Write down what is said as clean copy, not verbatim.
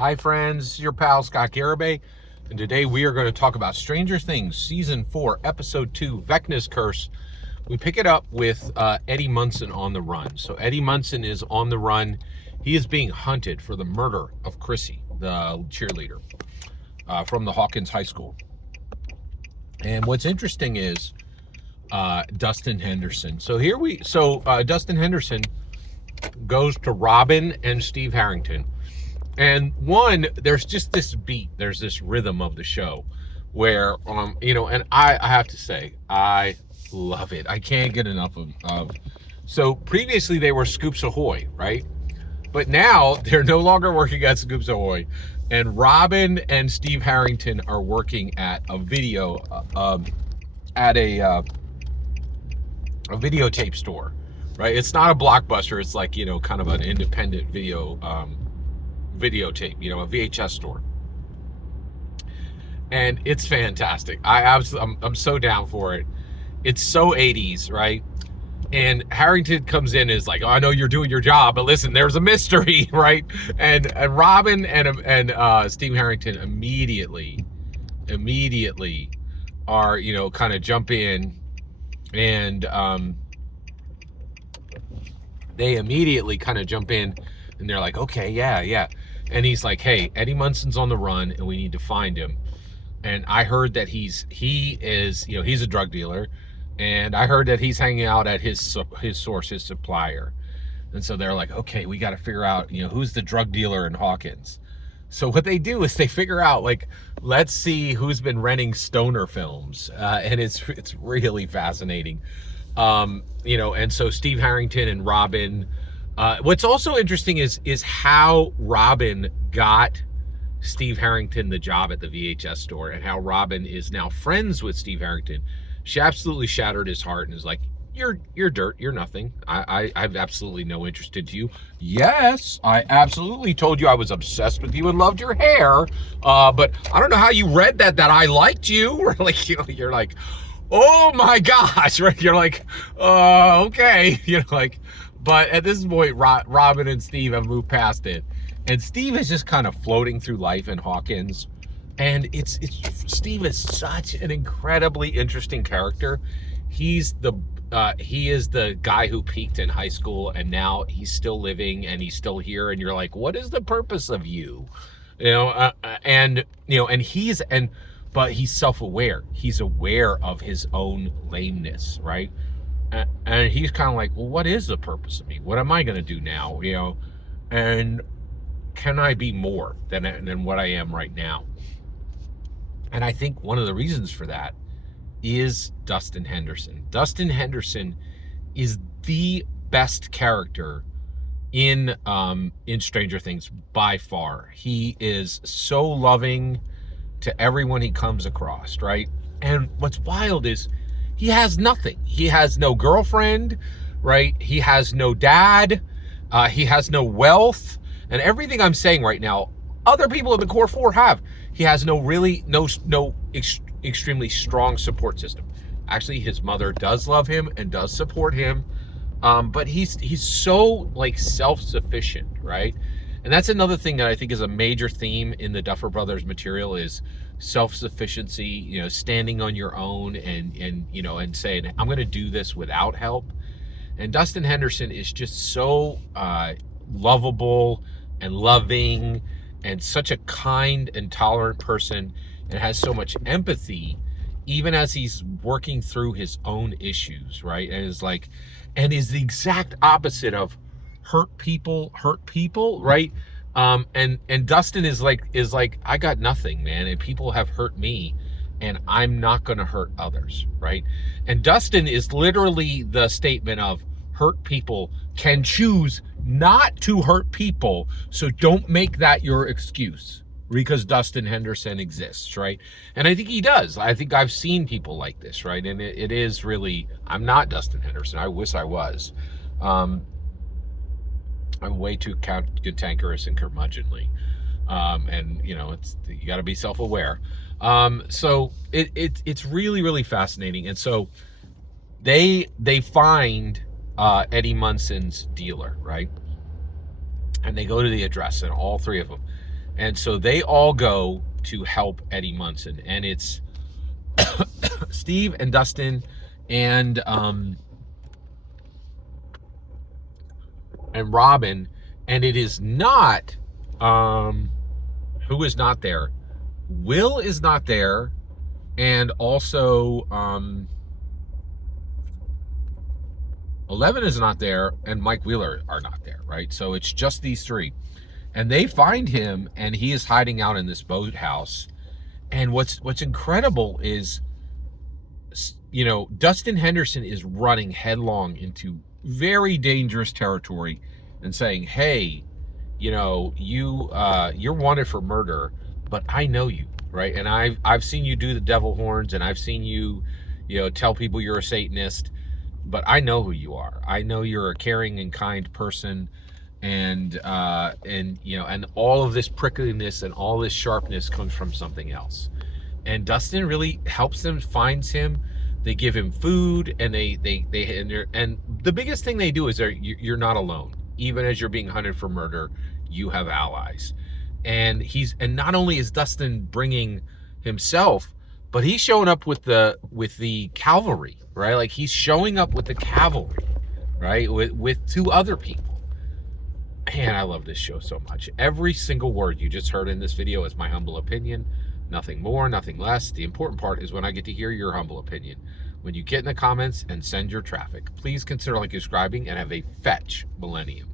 Hi friends, your pal Scott Garibay, and today we are going to talk about Stranger Things Season 4, Episode 2, Vecna's Curse. We pick it up with Eddie Munson on the run. So Eddie Munson is on the run. He is being hunted for the murder of Chrissy, the cheerleader from the Hawkins High School. And what's interesting is Dustin Henderson. So Dustin Henderson goes to Robin and Steve Harrington. And there's just this beat, there's this rhythm of the show where, and I have to say, I love it. I can't get enough of. So previously they were Scoops Ahoy, right? But now they're no longer working at Scoops Ahoy. And Robin and Steve Harrington are working at a videotape store, right? It's not a Blockbuster. It's like, kind of an independent videotape, a VHS store. And it's fantastic. I'm so down for it. It's so 80s, right? And Harrington comes in and is like, oh, I know you're doing your job, but listen, there's a mystery, right? And Robin and Steve Harrington immediately are, kind of jump in, and they immediately kind of jump in, and they're like, okay, yeah. And he's like, hey, Eddie Munson's on the run and we need to find him. And I heard that he's a drug dealer. And I heard that he's hanging out at his source, his supplier. And so they're like, okay, we got to figure out, who's the drug dealer in Hawkins. So what they do is they figure out, like, let's see who's been renting stoner films. And it's really fascinating. And so Steve Harrington and Robin, what's also interesting is how Robin got Steve Harrington the job at the VHS store, and how Robin is now friends with Steve Harrington. She absolutely shattered his heart and is like, you're dirt, you're nothing. I've absolutely no interest in you. Yes, I absolutely told you I was obsessed with you and loved your hair, but I don't know how you read that I liked you. Or like, you're like, oh my gosh, right? You're like, okay, but at this point, Robin and Steve have moved past it, and Steve is just kind of floating through life in Hawkins. And Steve is such an incredibly interesting character. He is the guy who peaked in high school, and now he's still living and he's still here. And you're like, what is the purpose of you? But he's self-aware. He's aware of his own lameness, right? And he's kind of like, well, what is the purpose of me? What am I going to do now? And can I be more than what I am right now? And I think one of the reasons for that is Dustin Henderson. Dustin Henderson is the best character in Stranger Things by far. He is so loving to everyone he comes across, right? And what's wild is he has nothing. He has no girlfriend, right? He has no dad. He has no wealth. And everything I'm saying right now, other people in the core four have. He has no extremely strong support system. Actually, his mother does love him and does support him, but he's so like self-sufficient, right? And that's another thing that I think is a major theme in the Duffer Brothers material is self-sufficiency. Standing on your own and saying, I'm going to do this without help. And Dustin Henderson is just so lovable and loving, and such a kind and tolerant person, and has so much empathy, even as he's working through his own issues, right? And is the exact opposite of hurt people, right? And Dustin is like, I got nothing, man, and people have hurt me, and I'm not gonna hurt others, right? And Dustin is literally the statement of hurt people can choose not to hurt people, so don't make that your excuse, because Dustin Henderson exists, right? And I think he does. I think I've seen people like this, right? And it is really, I'm not Dustin Henderson. I wish I was. I'm way too cantankerous and curmudgeonly. And you got to be self-aware. So it's really, really fascinating. And so they find Eddie Munson's dealer, right? And they go to the address, and all three of them. And so they all go to help Eddie Munson, and it's Steve and Dustin and Robin, and it is not who is not there. Will is not there, and also 11 is not there, and Mike Wheeler are not there, right? So it's just these three. And they find him, and he is hiding out in this boathouse. And what's incredible is, you know, Dustin Henderson is running headlong into very dangerous territory and saying, hey, you know, you're wanted for murder, but I know you, right? And I've seen you do the devil horns, and I've seen you, you know, tell people you're a Satanist, but I know who you are. I know you're a caring and kind person, and you know, and all of this prickliness and all this sharpness comes from something else. And Dustin really helps them, finds him. They give him food, and and the biggest thing they do is you're not alone. Even as you're being hunted for murder, you have allies. And not only is Dustin bringing himself, but he's showing up with the cavalry, right? Like, he's showing up with the cavalry, right? With two other people. Man, I love this show so much. Every single word you just heard in this video is my humble opinion. Nothing more, nothing less. The important part is when I get to hear your humble opinion. When you get in the comments and send your traffic, please consider like subscribing and have a fetch millennium.